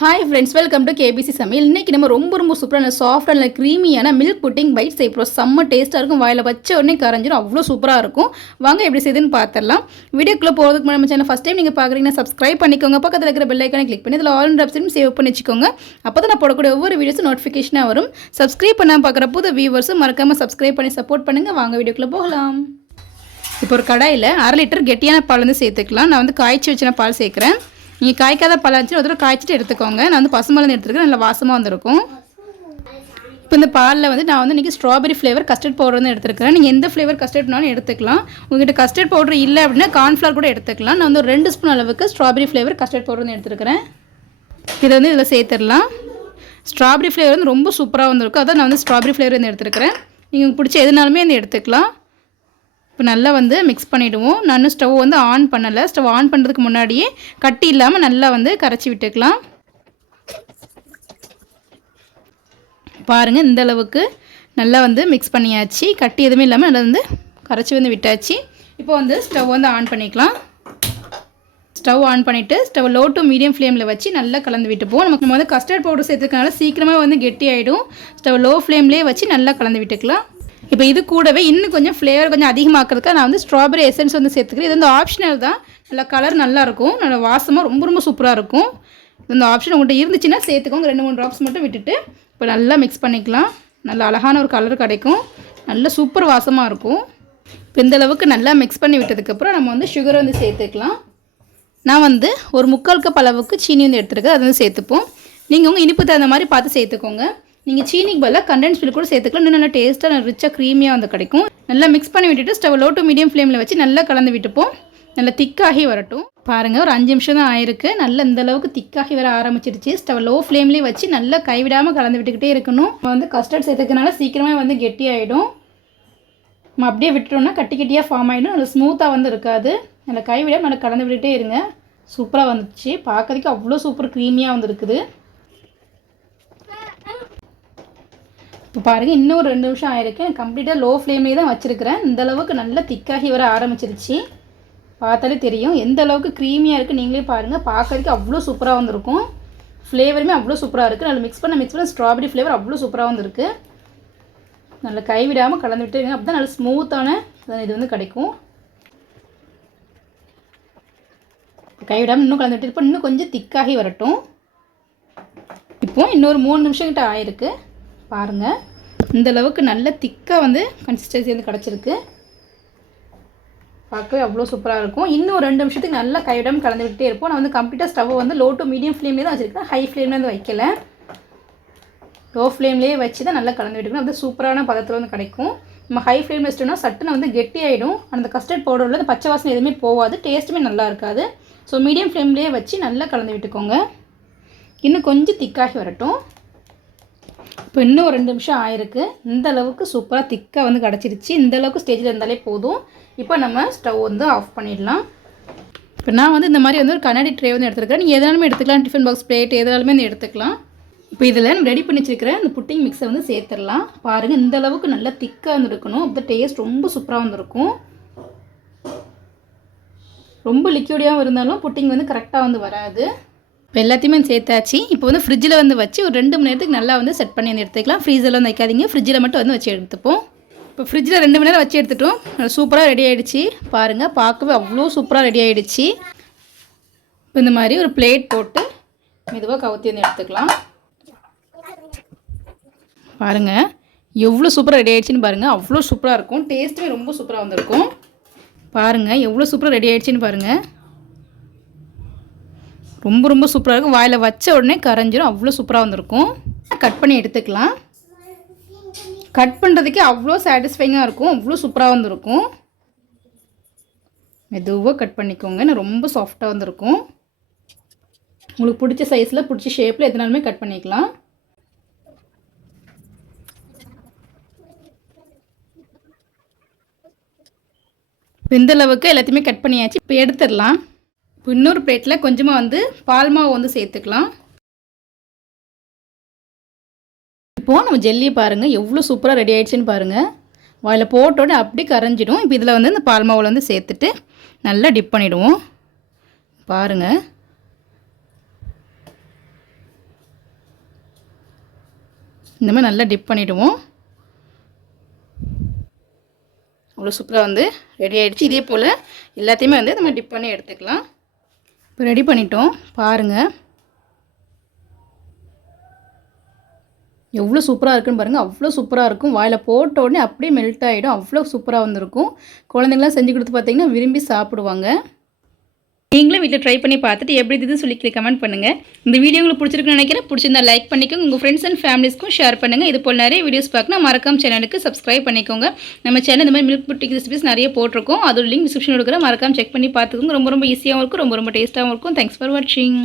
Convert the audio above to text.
Hi friends welcome to KBC சமையல் இன்றைக்கி நம்ம ரொம்ப ரொம்ப சூப்பரான சாஃப்ட் அண்ட் க்ரீமியான மில்க் புட்டிங் பைட் செய்ய செம்ம டேஸ்ட்டாக இருக்கும். வாயில் வச்ச உடனே கரைஞ்சிடும் அவ்வளோ சூப்பராக இருக்கும். வாங்க எப்படி செய்யுதுன்னு பார்த்துடலாம் வீடியோக்குள்ளே போகிறதுக்கு முன்னாடி நம்ம சேனல் ஃபஸ்ட் டைம் நீங்கள் பார்க்குறீங்கன்னா சப்ஸ்கிரைப் பண்ணிக்கோங்க. பக்கத்தில் இருக்கிற பெல் ஐக்கானை கிளிக் பண்ணி இதில் ஆல் ஆப்ஷனும் சேவ் பண்ணி வச்சுக்கோங்க. அப்போ தான் நான் போடக்கூடிய ஒவ்வொரு வீடியோஸும் நோட்டிஃபிகேஷனாக வரும். சப்ஸ்கிரைப் பண்ணால் பார்க்குற புது வியூவர்ஸும் மறக்காமல் சப்ஸ்கிரைப் பண்ணி சப்போர்ட் பண்ணுங்கள் வாங்க வீடியோக்குள்ளே போகலாம். இப்போ ஒரு கடாயில் அரை லிட்டர் கெட்டியான பால் வந்து சேர்த்துக்கலாம். நான் வந்து காய்ச்சி வச்சின பால் சேர்க்குறேன். நீங்கள் காய்க்காத பழம் இருந்துச்சு ஒரு தடவை காய்ச்சிட்டு எடுத்துக்கோங்க. நான் வந்து பசுமலந்து எடுத்துருக்கேன். நல்லா வாசமாக வந்திருக்கும். இப்போ இந்த பாலில் வந்து நான் வந்து இன்றைக்கி ஸ்ட்ராபெரி ஃப்ளேவர் கஸ்டர்ட் பவுடர் வந்து எடுத்துருக்கிறேன். நீங்கள் எந்த ஃப்ளேவர் கஸ்டர்ட்னாலும் எடுத்துக்கலாம். உங்கள்கிட்ட கஸ்டர்ட் பவுடர் இல்லை அப்படின்னா கார்ன்ஃப்ளவர் கூட எடுத்துக்கலாம். நான் வந்து ஒரு ரெண்டு ஸ்பூன் அளவுக்கு ஸ்ட்ராபெரி ஃப்ளேவர் கஸ்டர்ட் பவுடர் வந்து எடுத்துருக்கிறேன். இதை வந்து இதில் சேர்த்துடலாம். ஸ்ட்ராபெரி ஃப்ளேவர் வந்து ரொம்ப சூப்பராக வந்திருக்கும். அதான் நான் வந்து ஸ்ட்ராபெரி ஃப்ளேவர் வந்து எடுத்துருக்கிறேன். நீங்கள் பிடிச்ச எதுனாலுமே வந்து எடுத்துக்கலாம். இப்போ நல்லா வந்து மிக்ஸ் பண்ணிவிடுவோம் நான் ஸ்டவ் வந்து ஆன் பண்ணலை. ஸ்டவ் ஆன் பண்ணுறதுக்கு முன்னாடியே கட்டி இல்லாமல் நல்லா வந்து கரைச்சி விட்டுக்கலாம். பாருங்கள் இந்த அளவுக்கு நல்லா வந்து மிக்ஸ் பண்ணியாச்சு. கட்டி எதுவுமே இல்லாமல் நல்லா வந்து கரைச்சி வந்து விட்டாச்சு. இப்போ வந்து ஸ்டவ் வந்து ஆன் பண்ணிக்கலாம். ஸ்டவ் ஆன் பண்ணிவிட்டு ஸ்டவ் லோ டு மீடியம் ஃப்ளேமில் வச்சு நல்லா கலந்து விட்டுப்போம். நமக்கு நம்ம வந்து கஸ்டர்ட் பவுடர் சேர்த்துக்கனால சீக்கிரமாக வந்து கெட்டி ஆகிடும் ஸ்டவ் லோ ஃப்ளேம்லேயே வச்சு நல்லா கலந்து விட்டுக்கலாம். இப்போ இது கூடவே இன்னும் கொஞ்சம் ஃப்ளேவர் கொஞ்சம் அதிகமாக்கிறதுக்காக நான் வந்து ஸ்ட்ராபெரி எசன்ஸ் வந்து சேர்த்துக்கிறேன். இது வந்து ஆப்ஷனல் தான். நல்லா கலர் நல்லாயிருக்கும் நல்லா வாசமாக ரொம்ப ரொம்ப சூப்பராக இருக்கும். இந்த ஆப்ஷன் உங்கள்கிட்ட இருந்துச்சுன்னா சேர்த்துக்கோங்க. ரெண்டு மூணு ட்ராப்ஸ் மட்டும் விட்டுட்டு இப்போ நல்லா மிக்ஸ் பண்ணிக்கலாம். நல்ல அழகான ஒரு கலர் கிடைக்கும். நல்ல சூப்பர் வாசமாக இருக்கும். இப்போ இந்த அளவுக்கு நல்லா மிக்ஸ் பண்ணி விட்டதுக்கப்புறம் நம்ம வந்து சுகரை வந்து சேர்த்துக்கலாம். நான் வந்து ஒரு முக்கால் கப் அளவுக்கு சீனி வந்து எடுத்துருக்கேன். அதை வந்து சேர்த்துப்போம். நீங்கள் உங்கள் இனிப்பு தகுந்த மாதிரி பார்த்து சேர்த்துக்கோங்க. நீங்கள் சீனிக்கு பதிலாக கண்டென்ஸ் மில்க் கூட சேர்த்துக்கலாம். இன்னும் நல்லா டேஸ்ட்டாக நல்லா ரிச்சாக க்ரீமியாக வந்து கிடைக்கும். நல்லா மிக்ஸ் பண்ணி விட்டுட்டு ஸ்டவ் லோ டு மீடியம் ஃப்ளேமில் வச்சு நல்லா கலந்து விட்டுப்போம். நல்லா திக்காகி வரட்டும். பாருங்கள் ஒரு அஞ்சு நிமிஷம் தான் ஆயிருக்கு. நல்லா இந்த அளவுக்கு திக்காகி வர ஆரம்பிச்சிருச்சு. ஸ்டவ் லோ ஃப்ளேம்லேயே வச்சு நல்லா கைவிடாமல் கலந்து விட்டுக்கிட்டே இருக்கணும். வந்து கஸ்டர்ட் சேர்த்துக்கனால சீக்கிரமே வந்து கெட்டி ஆகிடும் நம்ம அப்படியே விட்டுட்டோம்னா கட்டி கட்டியாக ஃபார்ம் ஆகிடும் நல்லா ஸ்மூத்தாக வந்து இருக்காது. நல்லா கைவிடாமல் நல்லா கலந்து விட்டுட்டே இருங்க. சூப்பராக வந்துச்சு பார்க்கறதுக்கு அவ்வளோ சூப்பர் க்ரீமியாக வந்துருக்குது. இப்போ பாருங்கள் இன்னும் ஒரு ரெண்டு நிமிஷம் ஆயிருக்கேன் கம்ப்ளீட்டாக லோ ஃப்ளேம்லேயே தான் வச்சுருக்கிறேன். இந்த அளவுக்கு நல்லா திக்காகி வர ஆரம்பிச்சிருச்சு. பார்த்தாலே தெரியும். எந்த அளவுக்கு க்ரீமியாக இருக்குது நீங்களே பாருங்கள் பார்க்குறதுக்கு அவ்வளோ சூப்பராக வந்திருக்கும். ஃப்ளேவருமே அவ்வளோ சூப்பராக இருக்குது நல்லா மிக்ஸ் பண்ண மிக்ஸ் பண்ண ஸ்ட்ராபெரி ஃப்ளேவர் அவ்வளோ சூப்பராக வந்திருக்கு. நல்லா கைவிடாமல் கலந்து விட்டு அப்போ தான் நல்லா ஸ்மூத்தான இது வந்து கிடைக்கும். கைவிடாமல் இன்னும் கலந்து விட்டு இப்போ இன்னும் கொஞ்சம் திக்காகி வரட்டும். இப்போது இன்னொரு மூணு நிமிஷம் கிட்ட ஆயிருக்கு. பாருங்கள் இந்த அளவுக்கு நல்ல திக்காக வந்து கன்சிஸ்டன்சி வந்து கிடச்சிருக்கு. பார்க்கவே அவ்வளோ சூப்பராக இருக்கும். இன்னும் ரெண்டு நிமிஷத்துக்கு நல்லா கைவிடாமல் கலந்துக்கிட்டே இருப்போம். நான் வந்து கம்ப்ளீட்டாக ஸ்டவ் வந்து லோ டு மீடியம் ஃப்ளேம்லேயே தான் வச்சுருக்கேன். ஹை ஃப்ளேமில் வந்து வைக்கல. லோ ஃப்ளேம்லேயே வச்சு தான் நல்லா கலந்து விட்டுக்கணும் அது சூப்பரான பதத்தில் வந்து கிடைக்கும். நம்ம ஹை ஃப்ளேம் வச்சிட்டோம்னா சட்டுன்னு வந்து கெட்டி ஆகிடும் அந்த கஸ்டர்ட் பவுடரில் அந்த பச்சை வாசனை எதுவுமே போகாது டேஸ்ட்டுமே நல்லா இருக்காது. ஸோ மீடியம் ஃப்ளேம்லேயே வச்சு நல்லா கலந்து விட்டுக்கோங்க இன்னும் கொஞ்சம் திக்காகி வரட்டும். இப்போ இன்னும் ஒரு ரெண்டு நிமிஷம் ஆயிருக்கு. இந்த அளவுக்கு சூப்பராக திக்காக வந்து கிடச்சிருச்சு. இந்த அளவுக்கு ஸ்டேஜில் இருந்தாலே போதும். இப்போ நம்ம ஸ்டவ் வந்து ஆஃப் பண்ணிடலாம். இப்போ நான் வந்து இந்த மாதிரி வந்து ஒரு கண்ணாடி ட்ரே வந்து எடுத்துருக்கேன் நீங்கள் எதனாலுமே எடுத்துக்கலாம். டிஃபன் பாக்ஸ் பிளேட் எதனாலுமே வந்து எடுத்துக்கலாம். இப்போ இதில் நம்ம ரெடி பண்ணி வச்சுருக்கிறேன் இந்த புட்டிங் மிக்ஸை வந்து சேர்த்துடலாம். பாருங்கள் இந்த அளவுக்கு நல்லா திக்காக வந்து இருக்கணும். அப்போ டேஸ்ட் ரொம்ப சூப்பராக வந்துருக்கும் ரொம்ப லிக்யூடியாகவும் இருந்தாலும் புட்டிங் வந்து கரெக்டாக வந்து வராது. இப்போ எல்லாத்தையுமே சேர்த்தாச்சு. இப்போ வந்து ஃப்ரிட்ஜில் வந்து வச்சு ஒரு ரெண்டு மணி நேரத்துக்கு நல்லா வந்து செட் பண்ணி வந்து எடுத்துக்கலாம். ஃப்ரீசரில் வந்து வைக்காதீங்க. ஃப்ரிட்ஜில் மட்டும் வந்து வச்சு எடுத்துப்போம். இப்போ ஃப்ரிட்ஜில் ரெண்டு மணி நேரம் வச்சு எடுத்துட்டோம். சூப்பராக ரெடி ஆகிடுச்சு பாருங்கள் பார்க்கவே அவ்வளோ சூப்பராக ரெடி ஆகிடுச்சு இப்போ இந்த மாதிரி ஒரு பிளேட் போட்டு மெதுவாக கவுத்தி வந்து எடுத்துக்கலாம். பாருங்கள் எவ்வளோ சூப்பராக ரெடி ஆகிடுச்சின்னு பாருங்கள் அவ்வளோ சூப்பராக இருக்கும். டேஸ்ட்டுமே ரொம்ப சூப்பராக வந்திருக்கும். பாருங்கள் எவ்வளோ சூப்பராக ரெடி ஆகிடுச்சின்னு பாருங்கள் ரொம்ப ரொம்ப சூப்பராக இருக்கும். வாயில் வச்ச உடனே கரைஞ்சிரும். அவ்வளோ சூப்பராக வந்திருக்கும். கட் பண்ணி எடுத்துக்கலாம். கட் பண்ணுறதுக்கே அவ்வளோ சாட்டிஸ்ஃபைங்காக இருக்கும். அவ்வளோ சூப்பராக வந்திருக்கும். மெதுவாக கட் பண்ணிக்கோங்க. நான் ரொம்ப சாஃப்டாக வந்திருக்கும். உங்களுக்கு பிடிச்ச சைஸில் பிடிச்ச ஷேப்பில் எதுனாலுமே கட் பண்ணிக்கலாம். இந்த அளவுக்கு எல்லாத்தையுமே கட் பண்ணியாச்சு. இப்போ எடுத்துடலாம். இப்போ இன்னொரு பிளேட்டில் கொஞ்சமாக வந்து பால் மாவு வந்து சேர்த்துக்கலாம். இப்போது நம்ம ஜெல்லியை பாருங்கள் எவ்வளோ சூப்பராக ரெடி ஆயிடுச்சுன்னு பாருங்கள் வாயில் போட்டோடனே அப்படி கரைஞ்சிடும். இப்போ இதில் வந்து இந்த பால் மாவில் வந்து சேர்த்துட்டு நல்லா டிப் பண்ணிவிடுவோம் பாருங்கள் இந்த மாதிரி நல்லா டிப் பண்ணிவிடுவோம் அவ்வளோ சூப்பராக வந்து ரெடி ஆகிடுச்சு இதே போல் எல்லாத்தையுமே வந்து நம்ம டிப் பண்ணி எடுத்துக்கலாம். இப்போ ரெடி பண்ணிட்டோம். பாருங்கள் எவ்வளோ சூப்பராக இருக்குன்னு பாருங்கள் அவ்வளோ சூப்பராக இருக்கும். வாயில் போட்ட உடனே அப்படியே மெல்ட் ஆகிடும் அவ்வளோ சூப்பராக வந்திருக்கும். குழந்தைங்களாம் செஞ்சு கொடுத்து பார்த்தீங்கன்னா விரும்பி சாப்பிடுவாங்க. நீங்களும் வீட்டில் ட்ரை பண்ணி பார்த்துட்டு எப்படி இது சொல்லி கமெண்ட் பண்ணுங்கள் இந்த வீடியோ உங்களுக்கு பிடிச்சிருக்குன்னு நினைக்கிறேன். பிடிச்சிருந்தா லைக் பண்ணிக்கோங்க. உங்கள் ஃப்ரெண்ட்ஸ் அண்ட் ஃபேமிலிஸ்க்கும் ஷேர் பண்ணுங்கள் இது போல் நிறைய வீடியோஸ் பார்க்கணும். மறக்காம சேனலுக்கு சப்ஸ்கிரைப் பண்ணிக்கோங்க. நம்ம சேனல் இந்த மாதிரி மில்க் புட்டிக் ரெசிபிஸ் நிறைய போட்டிருக்கோம். அதோட லிங்க் டிஸ்கிரிப்ஷன் கொடுக்குறேன் மறக்காம செக் பண்ணி பார்த்துக்கோங்க. ரொம்ப ரொம்ப ஈஸியாகவும் இருக்கும். ரொம்ப ரொம்ப டேஸ்ட்டாகவும் இருக்கும். தேங்க்ஸ் ஃபார் வாட்சிங்